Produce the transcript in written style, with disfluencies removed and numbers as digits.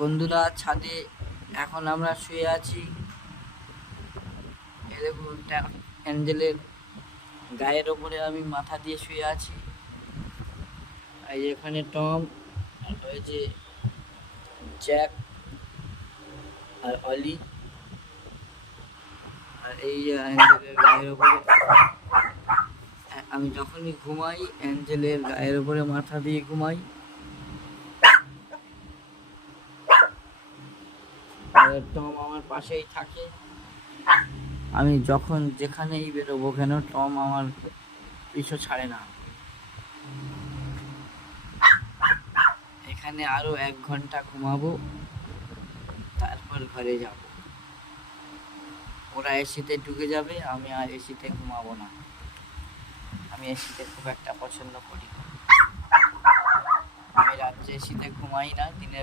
বন্ধুরা, ছাদে এখন আমরা শুয়ে আছি। দেখুন, অ্যাঞ্জেলের গায়ের ওপরে আমি মাথা দিয়ে শুয়ে আছি। আর এখানে টম, আর রয়েছে জ্যাক আর অলি। আর এই অ্যাঞ্জেলের গায়ের ওপরে আমি যখনই ঘুমাই, অ্যাঞ্জেলের গায়ের ওপরে মাথা দিয়ে ঘুমাই। আর টম আমার পাশেই থাকে। আমি যখন যেখানেই বেরোবো কেন, টম আমার পিছু ছাড়ে না। এখানে আরো 1 ঘন্টা ঘুমাবো, তারপর ঘরে যাব। ওরা এসিতে ঢুকে যাবে, আমি আর এসিতে ঘুমাবো না। আমি এসিতে খুব একটা পছন্দ করি না। আমি রাত্রে এসিতে ঘুমাই না, দিনের